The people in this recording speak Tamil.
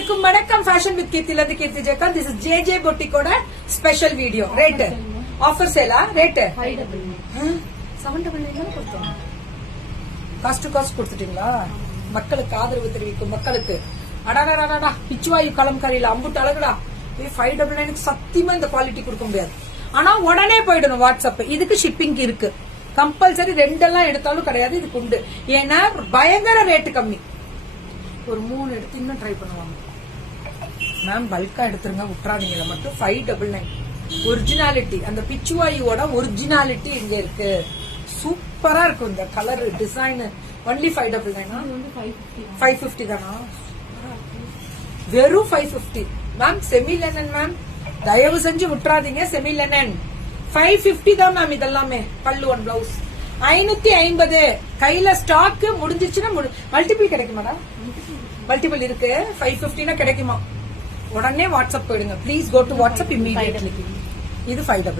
அனைவருக்கும் வணக்கம். ஃபேஷன் வித் கீர்த்தில இருந்து Keerthi Jayakanth. This is JJ பொட்டிக்கோட ஸ்பெஷல் வீடியோ. ரேட் ஆஃபர் சேலா ரேட் 799 கொடுத்தோம். காஸ்ட் டு காஸ்ட் கொடுத்துட்டீங்களா? மக்களுக்கு ஆதரவு தெரிவிக்கும் மக்களுக்கு அடாடா பிச்சுவாயு கலம்காரியில அம்புட்டு அழகுடா. 599 சத்தியமா இந்த குவாலிட்டி கொடுக்க முடியாது. ஆனா உடனே போயிடணும் வாட்ஸ்அப். இதுக்கு ஷிப்பிங் இருக்கு. கம்பல்சரி ரெண்டெல்லாம் எடுத்தாலும் கிடையாது, இதுக்கு உண்டு. ஏன்னா பயங்கர ரேட்டு கம்மி. ஒரு 3 எடுத்து இன்னும் ட்ரை பண்ணுவாங்க. மேம் பல்கா எடுத்துருங்க, விட்டுறாதீங்க. மட்டும் 599 ஒரிஜினாலிட்டி. அந்த பிச்சுவாயோட ஒரிஜினாலிட்டி இங்க இருக்கு. சூப்பரா இருக்கும் இந்த கலர் டிசைன். ஒன்லி 599 550 தானா? வெறும் 550 மேம். செமி லெனன் மேம், தயவு செஞ்சு விட்டுறாதீங்க. செமி லெனன் 550 தான் மேம். இதெல்லாமே பல்லு ஒன் பிளவுஸ் 550. கையில ஸ்டாக் முடிஞ்சிச்சுன்னா மல்டிபிள் கிடைக்குமாடா? மல்டிபிள் இருக்கு. 550 கிடைக்குமா? உடனே வாட்ஸ்அப் போயிடுங்க. Please go to WhatsApp immediately. இது 599.